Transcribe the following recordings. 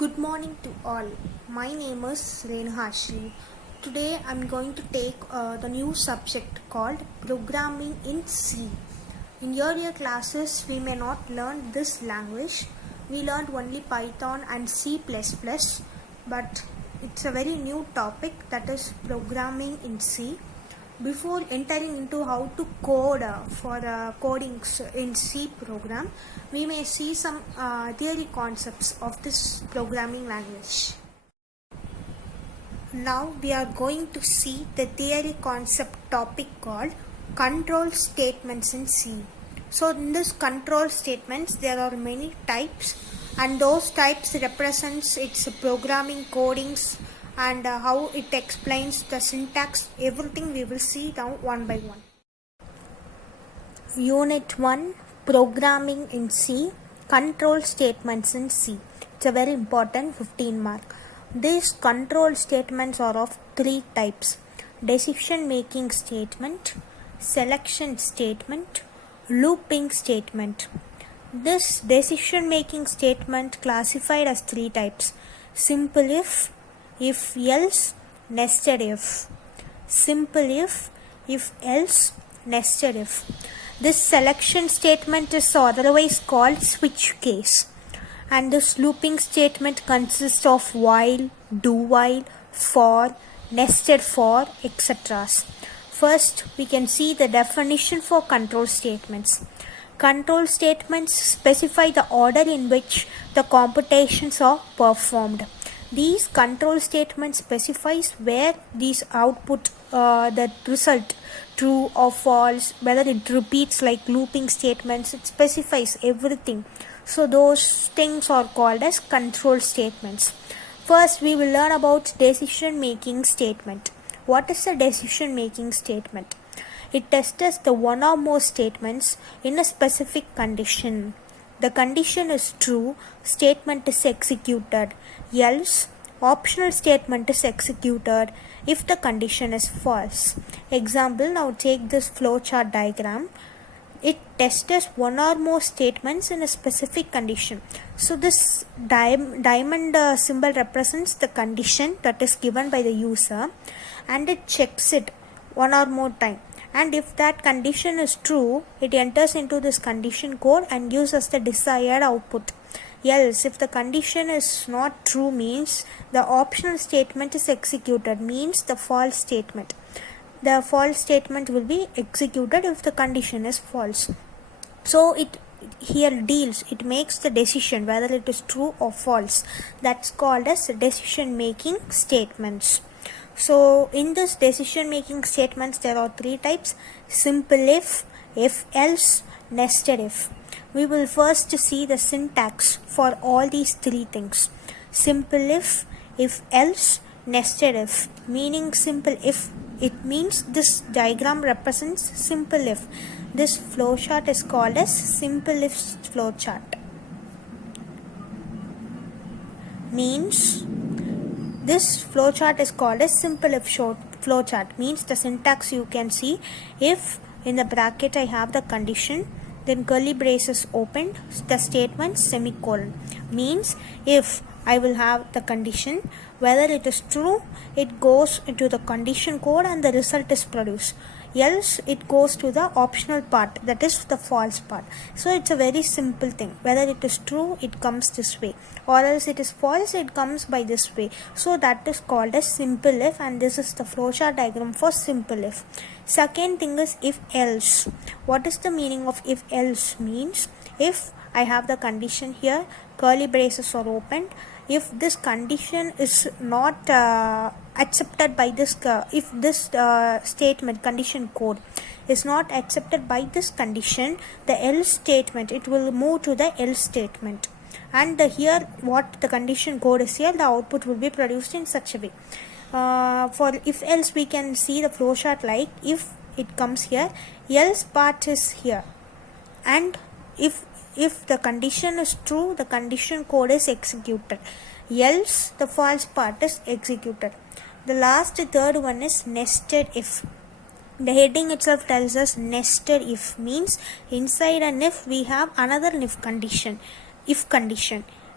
Good morning to all. My name is Renuhashi. Today I'm going to take the new subject called Programming in C. In earlier classes, we may not learn this language. We learned only Python and C++, but it's a very new topic, that is Programming in C. Before entering into how to code for codings in C program, we may see some theory concepts of this programming language. Now we are going to see the theory concept topic called control statements in C. So in this control statements, there are many types, and those types represents its programming codings and how it explains the syntax. Everything we will see now one by one. Unit 1, Programming in C, Control Statements in C. It's a very important 15 mark. These control statements are of three types: decision making statement, selection statement, looping statement. This decision making statement classified as three types: simple if else, nested if. Simple if else, nested if. This selection statement is otherwise called switch case, and this looping statement consists of while, do while, for, nested for, etc. First, we can see the definition for control statements. Control statements specify the order in which the computations are performed. These control statements specifies where these output the result true or false, whether it repeats like looping statements. It specifies everything. So those things are called as control statements. First, we will learn about decision making statement. What is a decision making statement? It tests the one or more statements in a specific condition. The condition is true, statement is executed. Else, optional statement is executed if the condition is false. Example, now take this flowchart diagram. It tests one or more statements in a specific condition. So this diamond symbol represents the condition that is given by the user, and it checks it one or more time. And if that condition is true, it enters into this condition code and gives us the desired output. Else, if the condition is not true, means the optional statement is executed, means the false statement. The false statement will be executed if the condition is false. So it makes the decision whether it is true or false. That's called as decision making statements. So in this decision making statements, there are three types: simple if else, nested if. We will first see the syntax for all these three things. Simple if else, nested if. Meaning simple if, it means this diagram represents simple if. This flowchart is called as simple if flowchart. Means this flowchart is called as simple if flowchart. Means the syntax you can see: if in the bracket I have the condition, then curly braces opened, the statement semicolon. Means if I will have the condition, whether it is true, it goes into the condition code and the result is produced. Else, it goes to the optional part, that is the false part. So it's a very simple thing. Whether it is true, it comes this way, or else it is false, it comes by this way. So that is called as simple if, and this is the flowchart diagram for simple if. Second thing is if else. What is the meaning of if else? Means if I have the condition here, curly braces are opened. If this condition is not accepted by this, if this statement condition code is not accepted by this condition, the else statement, it will move to the else statement. And here what the condition code is here, the output will be produced in such a way. For if else, we can see the flowchart like if it comes here, else part is here, and if the condition is true, the condition code is executed. Else, the false part is executed. The last third one is nested if. The heading itself tells us nested if, means inside an if we have another if condition.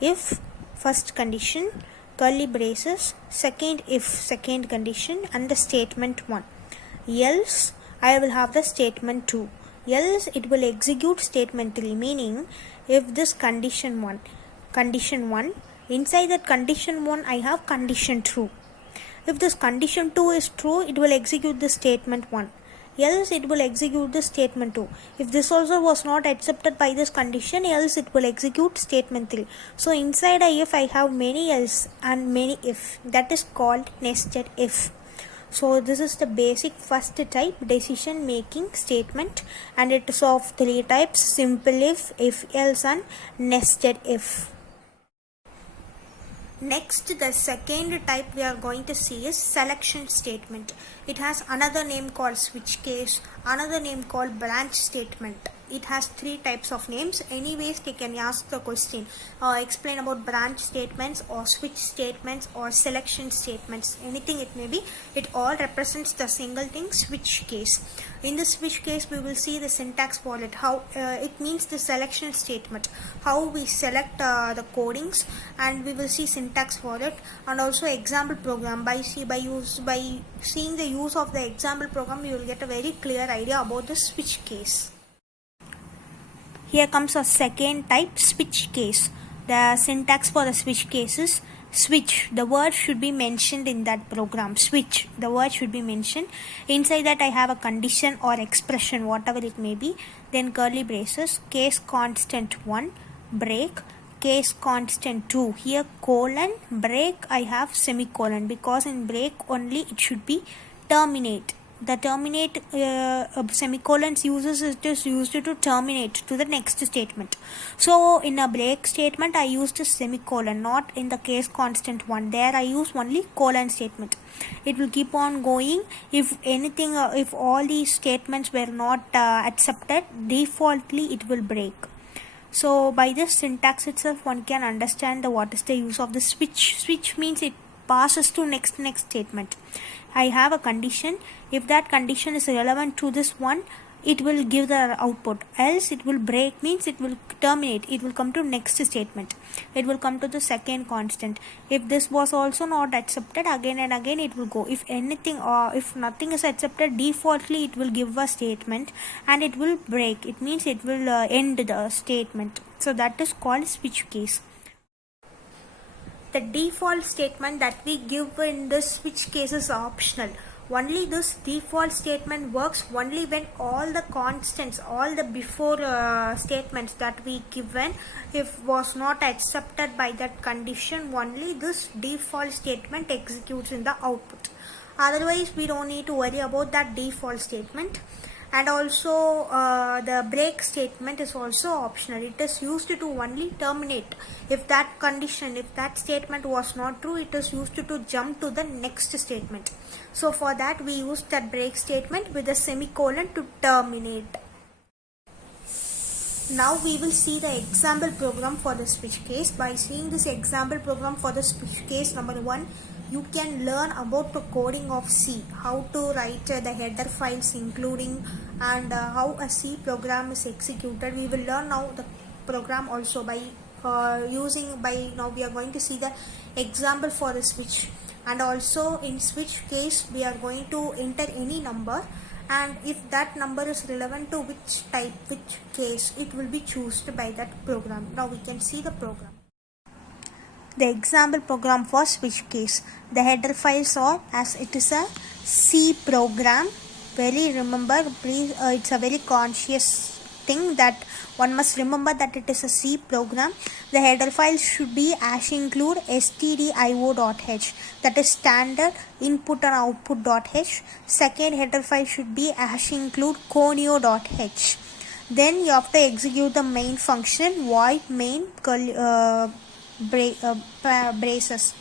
If first condition, curly braces, second if, second condition, and the statement 1. Else I will have the statement 2. Else it will execute statement 3, meaning if this condition 1, inside that condition 1 I have condition 2. If this condition 2 is true, it will execute the statement 1. Else it will execute the statement 2. If this also was not accepted by this condition, else it will execute statement 3. So inside a if I have many else and many if. That is called nested if. So this is the basic first type decision making statement, and it is of 3 types: simple if else, and nested if. Next, the second type we are going to see is selection statement. It has another name called switch case, another name called branch statement. It has 3 types of names. Anyways, they can ask the question, explain about branch statements or switch statements or selection statements, anything it may be. It all represents the single thing, switch case. In the switch case, we will see the syntax for it, how it means the selection statement, how we select the codings, and we will see syntax for it, and also example program. By seeing the use of the example program, you will get a very clear idea about the switch case. Here comes a second type, switch case. The syntax for the switch case is switch. The word should be mentioned in that program. Switch. The word should be mentioned. Inside that I have a condition or expression, whatever it may be. Then curly braces, case constant 1, break, case constant 2. Here colon, break I have semicolon, because in break only it should be terminate. The terminate semicolons it is used to terminate to the next statement. So in a break statement I used a semicolon, not in the case constant 1. There I use only colon statement. It will keep on going. If anything, if all these statements were not accepted, defaultly it will break. So by this syntax itself, one can understand what is the use of the switch. Switch means it passes to next statement. I have a condition. If that condition is relevant to this one, it will give the output. Else it will break, means it will terminate. It will come to next statement. It will come to the second constant. If this was also not accepted, again and again it will go. If anything or if nothing is accepted, defaultly it will give a statement and it will break. It means it will end the statement. So that is called switch case. The default statement that we give in this switch case is optional. Only this default statement works only when all the constants, all the before statements that we given, if was not accepted by that condition, only this default statement executes in the output. Otherwise, we don't need to worry about that default statement. And also the break statement is also optional. It is used to only terminate. If that condition, if that statement was not true, it is used to jump to the next statement. So for that we use that break statement with a semicolon to terminate. Now we will see the example program for the switch case. By seeing this example program for the switch case number 1, you can learn about the coding of C, how to write the header files including, and how a C program is executed. We will learn now the program also by now we are going to see the example for the switch, and also in switch case we are going to enter any number, and if that number is relevant to which type, which case, it will be chosen by that program. Now we can see the program. The example program for switch case. The header files are, as it is a C program. Remember, please, it's a very conscious thing that one must remember that it is a C program. The header file should be #include stdio.h, that is standard input and output.h. Second header file should be #include conio.h. Then you have to execute the main function void main braces.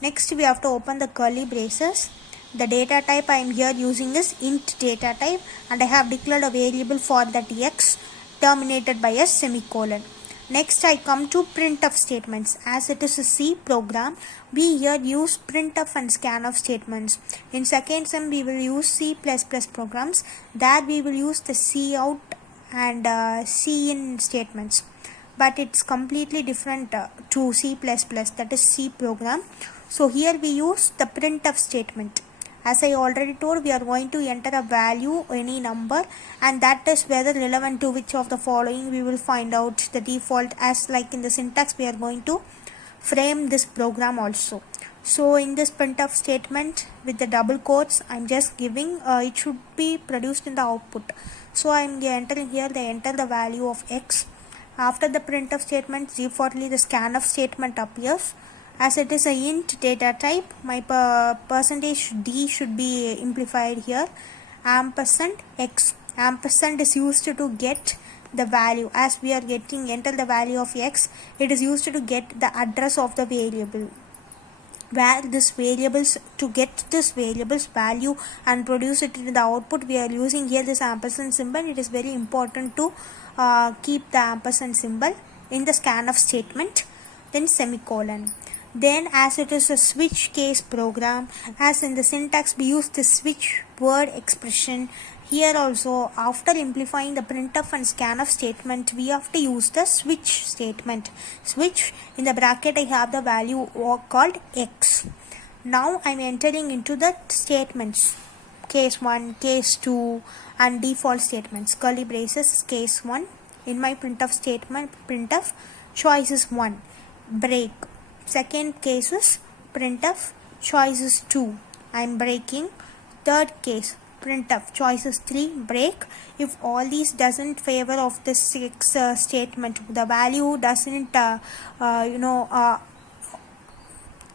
Next we have to open the curly braces. The data type I am here using is int data type, and I have declared a variable for that x terminated by a semicolon. Next I come to printf statements. As it is a C program, we here use printf and scanf statements. In second sem we will use C++ programs. There we will use the cout and cin statements. but it's completely different to C++, that is C program. So here we use the printf statement. As I already told, we are going to enter a value, any number, and that is whether relevant to which of the following we will find out the default. As like in the syntax, we are going to frame this program also. So in this printf statement with the double quotes, I'm just giving it should be produced in the output. So I'm entering here, they enter the value of x. After the printf statement, defaultly the scanf statement appears. As it is a int data type, my percentage d should be amplified here. Ampersand x. Ampersand is used to get the value. As we are getting enter the value of x, it is used to get the address of the variable, where this variables, to get this variables value and produce it in the output, we are using here this ampersand symbol. It is very important to keep the ampersand symbol in the scanf statement, then semicolon. Then as it is a switch case program, as in the syntax we use the switch word expression. Here also, after amplifying the printf and scanf statement, we have to use the switch statement. Switch, in the bracket I have the value called x. Now I am entering into the statements, case 1, case 2 and default statements. Curly braces, case 1. In my printf statement, printf choice is 1, break. Second case is printf choice is 2, I am breaking. Third case, printf choice is 3, break. If all these doesn't favor of this statement, the value doesn't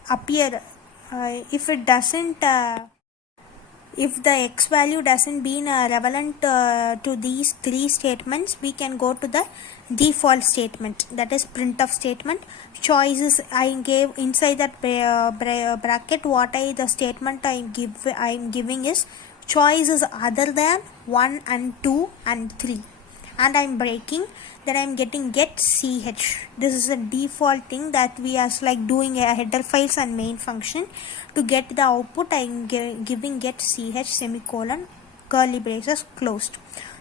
appear, if it doesn't if the x value doesn't be relevant to these three statements, we can go to the default statement, that is printf statement. Choices I gave inside that bracket, what the statement I'm giving is choices other than 1 and 2 and 3, and I'm breaking. Then I'm getting get ch. This is a default thing that we are like doing a header files and main function. To get the output, I'm giving get ch semicolon, curly braces closed.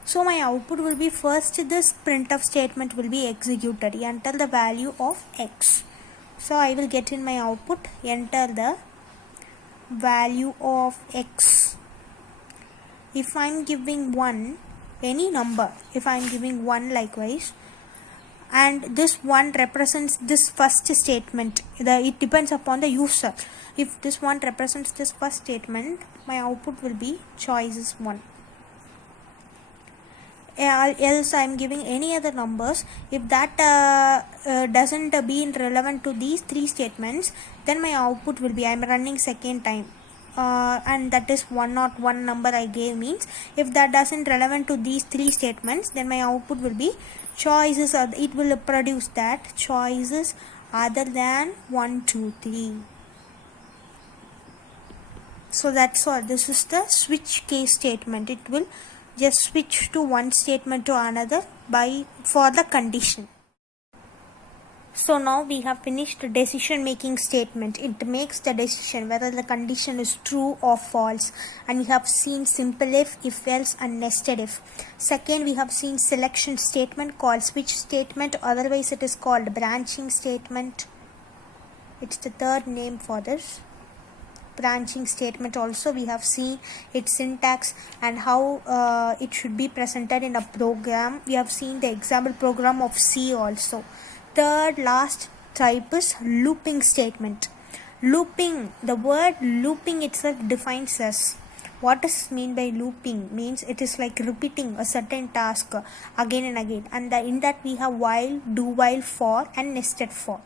So my output will be, first this printf statement will be executed, enter the value of x. So I will get in my output, enter the value of x. If I'm giving 1, any number, if I am giving 1 likewise, and this 1 represents this first statement, it depends upon the user. If this 1 represents this first statement, my output will be choice is 1. Else I am giving any other numbers. If that doesn't be relevant to these three statements, then my output will be, I am running second time. And that is 101 number I gave means, if that doesn't relevant to these three statements, then my output will be choices, it will produce that choices other than 1, 2, 3. So that's all. This is the switch case statement. It will just switch to one statement to another for the condition. So now we have finished the decision making statement. It makes the decision whether the condition is true or false, and we have seen simple if else and nested if. Second, we have seen selection statement called switch statement, otherwise it is called branching statement. It's the third name for this. Branching statement also we have seen its syntax and how it should be presented in a program. We have seen the example program of C also. Third last type is looping statement. Looping, the word looping itself defines us. What does mean by looping? Means it is like repeating a certain task again and again, and in that we have while, do while, for and nested for.